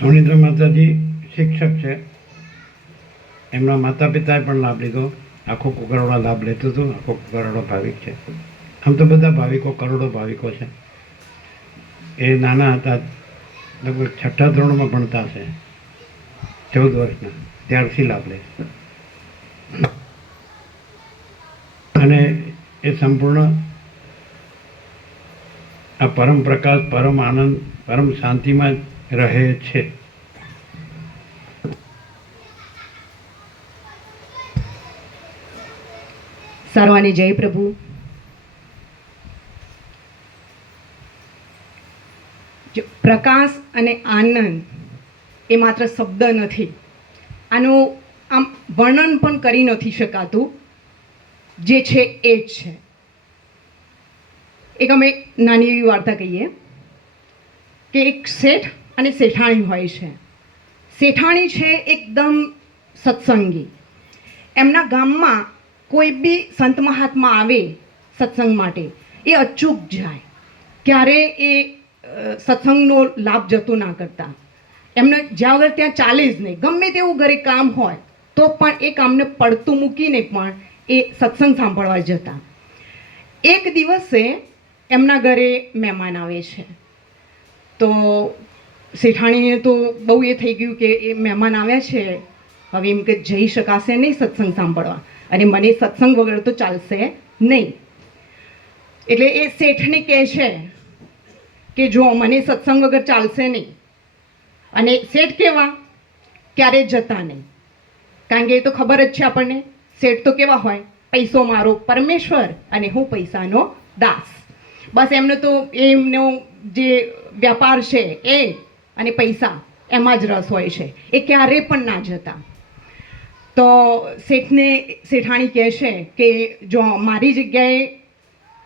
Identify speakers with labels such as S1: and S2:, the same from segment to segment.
S1: સોનિદ્ર માતાજી શિક્ષક છે. એમના માતા પિતાએ પણ લાભ લીધો. આખો કરોડો લાભ લેતો હતો. આખો કરોડો ભાવિક છે. આમ તો બધા ભાવિકો કરોડો ભાવિકો છે. એ નાના હતા. લગભગ છઠ્ઠા ધોરણમાં ભણતા હશે. ચૌદ વર્ષના. ત્યારથી લાભ લે અને એ સંપૂર્ણ આ પરમ પ્રકાશ, પરમ આનંદ, પરમ શાંતિમાં રહે છે.
S2: સર્વાને જય પ્રભુ. પ્રકાશ અને આનંદ એ માત્ર શબ્દ નથી. આનું આમ વર્ણન પણ કરી નથી શકાતું. જે છે એ જ છે. એક અમે નાની એવી વાર્તા કહીએ કે એક શેઠ અને શેઠાણી હોય છે. શેઠાણી છે એકદમ સત્સંગી. એમના ગામમાં કોઈ બી સંત મહાત્મા આવે સત્સંગ માટે, એ અચૂક જાય. ક્યારે એ સત્સંગનો લાભ જતો ના કરતા. એમને જ્યાં વગર ત્યાં ચાલે જ નહીં. ગમે તેવું ઘરે કામ હોય, તો પણ એ કામને પડતું મૂકીને પણ એ સત્સંગ સાંભળવા જતા. એક દિવસે એમના ઘરે મહેમાન આવે છે. તો શેઠાણીને તો બહુ એ થઈ ગયું કે એ મહેમાન આવ્યા છે, હવે એમ કે જઈ શકાશે નહીં સત્સંગ સાંભળવા. અને મને સત્સંગ વગર તો ચાલશે નહીં. એટલે એ શેઠને કહે છે કે જો મને સત્સંગ વગર ચાલશે નહીં. અને શેઠ કેવા? ક્યારે જતા નહીં. કારણ કે એ તો ખબર જ છે આપણને, શેઠ તો કેવા હોય? પૈસો મારો પરમેશ્વર અને હું પૈસાનો દાસ. બસ એમને તો એમનો જે વ્યાપાર છે એ અને પૈસા, એમાં જ રસ હોય છે. એ ક્યારે પણ ના જતા. તો શેઠને, શેઠાણી કહે છે કે જો મારી જગ્યાએ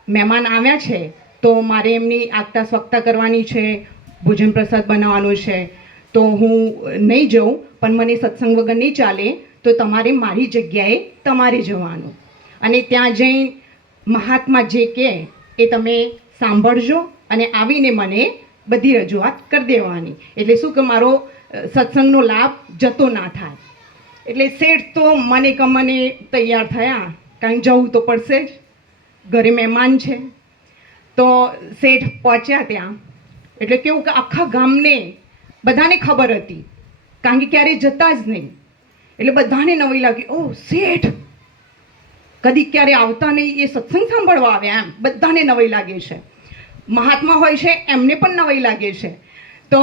S2: મહેમાન આવ્યા છે, તો મારે એમની આગતા સ્વક્તા કરવાની છે, ભોજન પ્રસાદ બનાવવાનો છે. તો હું નહીં જઉં, પણ મને સત્સંગ વગર નહીં ચાલે, તો તમારે મારી જગ્યાએ તમારે જવાનું. અને ત્યાં જઈ મહાત્મા જે કહે, એ તમે સાંભળજો અને આવીને મને બધી રજૂઆત કરી દેવાની. એટલે શું કે મારો સત્સંગનો લાભ જતો ના થાય. એટલે શેઠ તો મને કમને તૈયાર થયા. કારણ જવું તો પડશે જ. ઘરે મહેમાન છે. તો શેઠ પહોંચ્યા ત્યાં. એટલે કેવું કે આખા ગામને બધાને ખબર હતી. કારણ કે ક્યારેય જતા જ નહીં. એટલે બધાને નવી લાગી. ઓહ શેઠ! કદી ક્યારે આવતા નહીં? એ સત્સંગ સાંભળવા આવ્યા એમ. બધાને નવાઈ લાગે છે. મહાત્મા હોય છે, એમને પણ નવાઈ લાગે છે. તો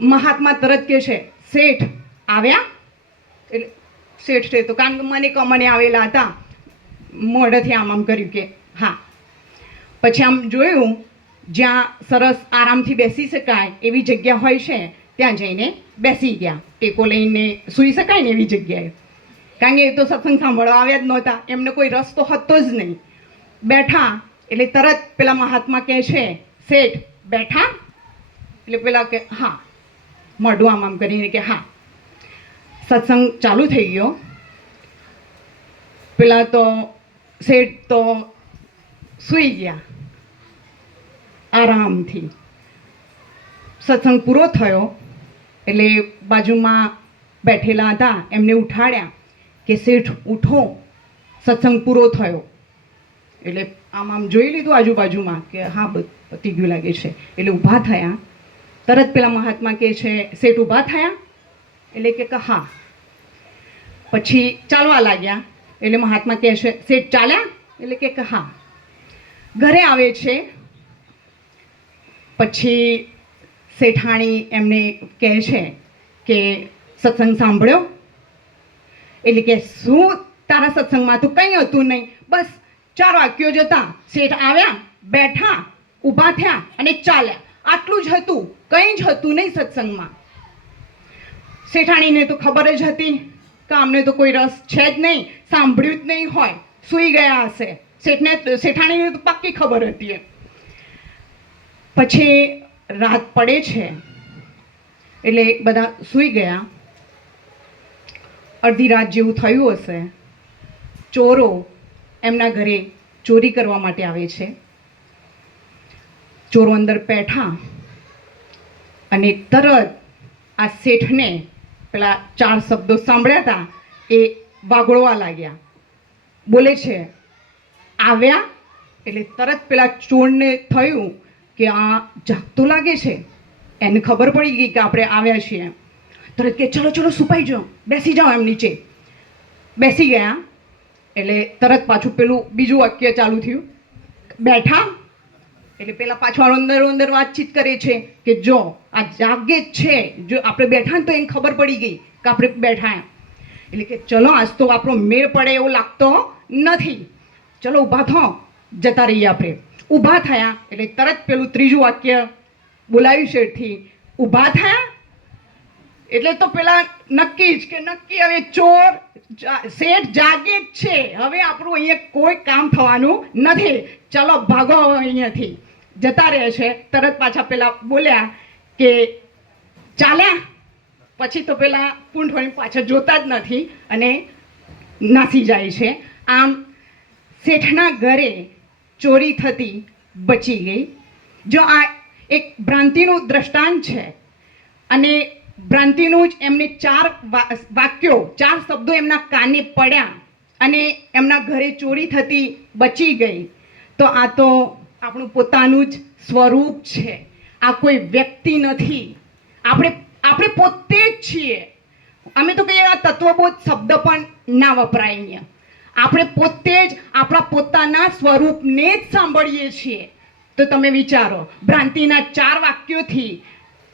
S2: મહાત્મા તરત કહે છે, શેઠ, આવ્યા? એટલે શેઠ છે, તો કારણ કે મને કમને આવેલા હતા. મોઢેથી આમ આમ કર્યું કે, હા. પછી આમ જોયું, જ્યાં સરસ આરામથી બેસી શકાય એવી જગ્યા હોય છે, ત્યાં જઈને બેસી ગયા. ટેકો લઈને સૂઈ શકાય ને એવી જગ્યાએ. કારણ કે એ તો સત્સંગ સાંભળવા આવ્યા જ નહોતા. એમને કોઈ રસ તો હતો જ નહીં. બેઠા એટલે તરત પેલા મહાત્મા કહે છે, શેઠ, બેઠા. એટલે પેલા કે, હા. મોઢું આમ આમ કરીને કે, હા. સત્સંગ ચાલુ થઈ ગયો. પેલા તો શેઠ તો સૂઈ ગયા. આરામથી. સત્સંગ પૂરો થયો. એટલે બાજુમાં બેઠેલા હતા. એમને ઉઠાડ્યા કે, શેઠ, ઉઠો. સત્સંગ પૂરો થયો. એટલે આમ આમ જોઈ લીધું આજુબાજુમાં કે હા પતી ગયું લાગે છે. એટલે ઊભા થયા. તરત પેલા મહાત્મા કહે છે સેટ ઊભા થયા? એટલે કે હા. પછી ચાલવા લાગ્યા. એટલે મહાત્મા કહે છે સેટ ચાલ્યા? એટલે કે, હા. ઘરે આવે છે. પછી શેઠાણી એમને કહે છે કે, સત્સંગ સાંભળ્યો? એટલે કે, શું તારા સત્સંગમાં તો કંઈ હતું નહીં? બસ ચાર વાક્યો જતા શેઠ આવ્યા, બેઠા, ઊભા થયા અને ચાલ્યા. આટલું જ હતું, કંઈ જ હતું નહીં સત્સંગમાં. શેઠાણીને તો ખબર જ હતી કે આમને તો કોઈ રસ છે જ નહીં, સાંભળ્યું જ નહીં હોય, સૂઈ ગયા હશે. શેઠને, શેઠાણીને તો પાક્કી ખબર હતી પછી રાત પડે છે, એટલે બધા સૂઈ ગયા. અડધી રાત જેવું થયું હશે. ચોરો એમના ઘરે ચોરી કરવા માટે આવે છે. ચોરો અંદર બેઠા અને તરત આ શેઠને પેલા ચાર શબ્દો સાંભળ્યા હતા, એ વાગોળવા લાગ્યા. બોલે છે, આવ્યા? એટલે તરત પેલા ચોરને થયું કે આ જાગતું લાગે છે. એને ખબર પડી ગઈ કે આપણે આવ્યા છીએ. તરત કે, ચલો ચલો સુપાઈ જાઓ. બેસી જાઓ એમ નીચે. બેસી ગયા. એટલે તરત પાછું પેલું બીજું વાક્ય ચાલુ થયું. બેઠા. એટલે પેલા પાછું અંદર અંદર વાતચીત કરે છે કે જો, આ જાગે જ છે. જો આપણે બેઠા ને તો એને ખબર પડી ગઈ કે આપણે બેઠા એટલે કે ચલો, આજ તો આપણો મેળ પડે એવો લાગતો નથી. ચલો, ઊભા થો. જતા રહીએ આપણે. ઊભા થયા. એટલે તરત પેલું ત્રીજું વાક્ય બોલાવ્યું શેઠથી ઊભા થયા? એટલે તો પેલા નક્કી જ કે નક્કી હવે ચોર શેઠ જાગે જ છે. હવે આપણું અહીંયા કોઈ કામ થવાનું નથી. ચલો ભાગો હવે અહીંયાથી. જતા રહે છે. તરત પાછા પેલા બોલ્યા કે ચાલ્યા. પછી તો પેલા પૂંઠ વળી પાછળ જોતા જ નથી અને નાસી જાય છે. આમ શેઠના ઘરે ચોરી થતી બચી ગઈ. જો આ એક ભ્રાંતિનું દ્રષ્ટાંત છે અને ભ્રાંતિનું જ એમને ચાર વાક્યો, ચાર શબ્દો એમના કાને પડ્યા અને એમના ઘરે ચોરી થતી બચી ગઈ. તો આ તો આપણું પોતાનું જ સ્વરૂપ છે. આ કોઈ વ્યક્તિ નથી. આપણે આપણે પોતે જ છીએ. અમે તો કહીએ આ તત્વબોધ શબ્દ પણ ના વપરાય અહીંયા. આપણે પોતે જ આપણા પોતાના સ્વરૂપને જ સાંભળીએ છીએ. તો તમે વિચારો, ભ્રાંતિના ચાર વાક્યોથી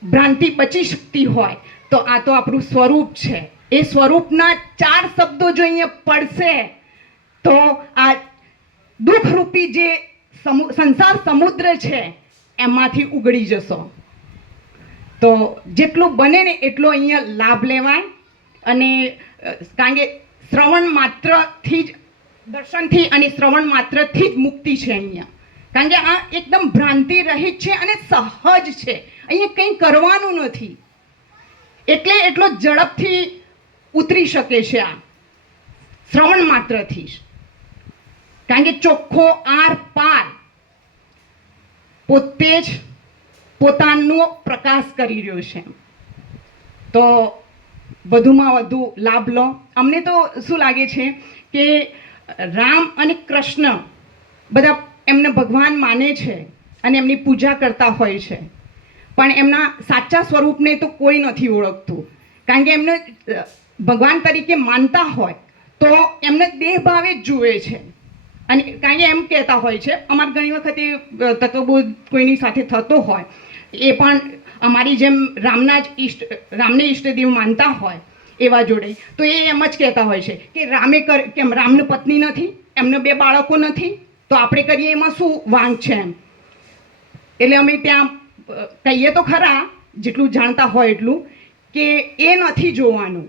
S2: ભ્રાંતિ બચી શકતી હોય, તો આ તો આપણું સ્વરૂપ છે. એ સ્વરૂપના ચાર શબ્દો જો અહીંયા પડશે, તો આ દુઃખરૂપી જે સંસાર સમુદ્ર છે, એમાંથી ઉગડી જશો. તો જેટલું બને ને એટલો અહીંયા લાભ લેવાય. અને કારણ કે શ્રવણ માત્રથી જ, દર્શનથી અને શ્રવણ માત્રથી જ મુક્તિ છે અહીંયા. કારણ કે આ એકદમ ભ્રાંતિ રહિત છે અને સહજ છે. અહીંયા કંઈ કરવાનું નથી. એટલે એટલો ઝડપથી ઉતરી શકે છે આ. શ્રવણ માત્રથી જ. કારણ કે ચોખ્ખો આર પાર પોતે જ પોતાનો પ્રકાશ કરી રહ્યો છે તો વધુમાં વધુ લાભ લો. અમને તો શું લાગે છે કે રામ અને કૃષ્ણ બધા એમને ભગવાન માને છે અને એમની પૂજા કરતા હોય છે. પણ એમના સાચા સ્વરૂપને તો કોઈ નથી ઓળખતું. કારણ કે એમને ભગવાન તરીકે માનતા હોય તો એમને દેહ ભાવે જ જુએ છે. અને કારણ કે એમ કહેતા હોય છે, અમારે ઘણી વખતે તત્વબોધ કોઈની સાથે થતો હોય, એ પણ અમારી જેમ રામના જ ઈષ્ટ, રામને ઈષ્ટદેવ માનતા હોય એવા જોડે. તો એ એમ જ કહેતા હોય છે કે રામે કર, કેમ રામને પત્ની નથી, એમને બે બાળકો નથી, તો આપણે કરીએ એમાં શું વાંક છે એમ? એટલે અમે ત્યાં કહીએ તો ખરા, જેટલું જાણતા હોય એટલું, કે એ નથી જોવાનું.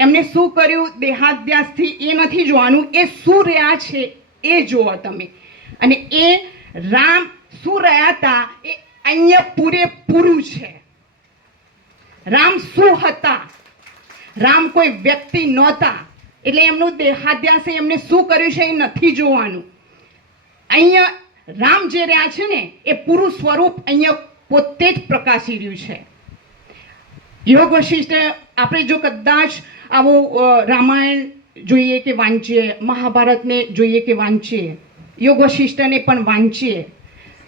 S2: એમને શું કર્યું? દેહાદ્યાસથી એ નથી જોવાનું. એ શું રહ્યા છે? એ જુઓ તમે. અને એ રામ શું રહ્યા હતા? એ અહીંયા પૂરેપૂરું છે. રામ શું હતા? રામ કોઈ વ્યક્તિ નહોતા. એટલે એમનું દેહાદ્યાસે એમને શું કર્યું છે એ નથી જોવાનું. અહીંયા રામ જે રહ્યા છે ને, એ પૂરું સ્વરૂપ અહીંયા પોતે જ પ્રકાશી રહ્યું છે. યોગ વશિષ્ઠ, આપણે જો કદાચ આવો રામાયણ જોઈએ કે વાંચીએ, મહાભારતને જોઈએ કે વાંચીએ, યોગ વશિષ્ઠને પણ વાંચીએ,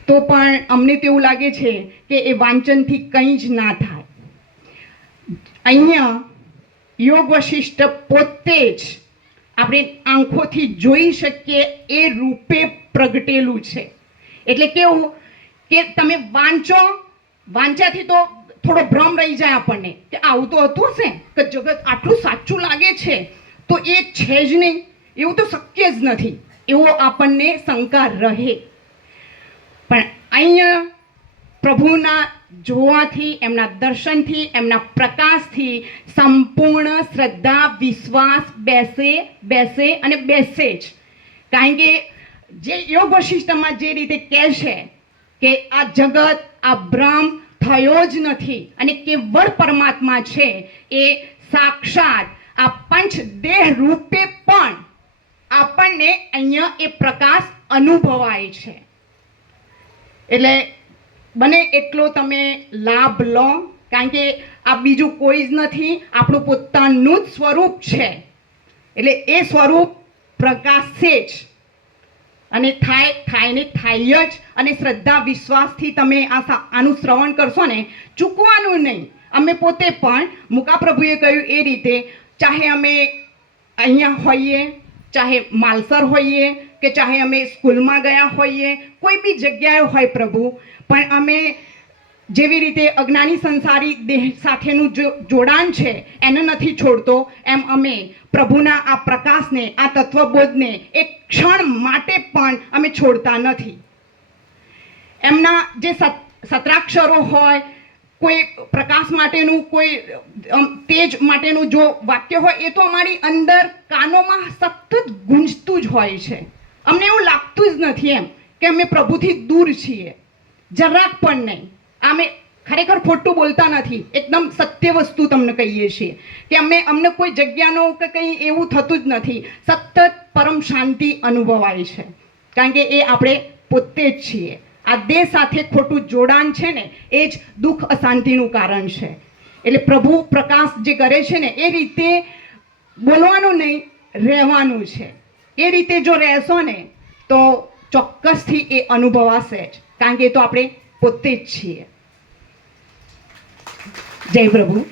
S2: તો પણ અમને તેવું લાગે છે કે એ વાંચનથી કંઈ જ ના થાય. અહીંયા યોગ વશિષ્ઠ પોતે જ આપણે આંખોથી જોઈ શકીએ એ રૂપે પ્રગટેલું છે. એટલે કેવું? કે તમે વાંચો, વાંચ્યાથી તો થોડો ભ્રમ રહી જાય આપણને. કે આવું તો હતું હશે કે જગત આટલું સાચું લાગે છે. તો એ છે જ નહીં. એવું તો શક્ય જ નથી. એવો આપણને શંકા રહે. પણ અહીંયા પ્રભુના જોવાથી, એમના દર્શનથી, એમના પ્રકાશથી સંપૂર્ણ શ્રદ્ધા, વિશ્વાસ બેસે બેસે અને બેસે જ. કારણ કે જે યોગ વશિષ્ઠમાં જે રીતે કહે છે કે આ જગત, આ ભ્રમ થયો જ નથી અને કેવળ પરમાત્મા છે. એ સાક્ષાત આ પંચ દેહ રૂપે પણ આપણને અહીંયા એ પ્રકાશ અનુભવાય છે. એટલે બને એટલો તમે લાભ લો, કારણ કે આ બીજું કોઈ જ નથી, આપણું પોતાનું જ સ્વરૂપ છે. એટલે એ સ્વરૂપ પ્રકાશે જ. અને થાય થાય ને થાય જ. અને શ્રદ્ધા, વિશ્વાસથી તમે આ આનું શ્રવણ કરશો ને, ચૂકવાનું નહીં. અમે પોતે પણ મુકાપ્રભુએ કહ્યું એ રીતે, ચાહે અમે અહીંયા હોઈએ, ચાહે માલસર હોઈએ, કે ચાહે અમે સ્કૂલમાં ગયા હોઈએ, કોઈ બી જગ્યાએ હોય પ્રભુ, પણ અમે જેવી રીતે અજ્ઞાની સંસારી દેહ સાથેનું જોડાણ છે, એને નથી છોડતો, એમ અમે પ્રભુના આ પ્રકાશને, આ તત્વબોધને એક ક્ષણ માટે પણ અમે છોડતા નથી. એમના જે સત્રાક્ષરો હોય, કોઈ પ્રકાશ માટેનું, કોઈ તેજ માટેનું જો વાક્ય હોય, એ તો અમારી અંદર કાનોમાં સતત ગુંજતું જ હોય છે. અમને એવું લાગતું જ નથી એમ કે અમે પ્રભુથી દૂર છીએ. જરાક પણ નહીં. અમે ખરેખર ખોટું બોલતા નથી. એકદમ સત્ય વસ્તુ તમને કહીએ છીએ કે અમે અમને કોઈ જગ્યાનો કે કંઈ એવું થતું જ નથી. સતત પરમ શાંતિ અનુભવાય છે. કારણ કે એ આપણે પોતે જ છીએ. આ દેહ સાથે ખોટું જોડાણ છે ને, એ જ દુઃખ અશાંતિનું કારણ છે. એટલે પ્રભુ પ્રકાશ જે કરે છે ને, એ રીતે બોલવાનું નહીં, રહેવાનું છે. એ રીતે જો રહેશો ને, તો ચોક્કસથી એ અનુભવાશે જ. કારણ કે એ તો આપણે પોતે જ છીએ. જય પ્રભુ.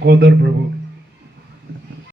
S1: કોદર પ્રભુ.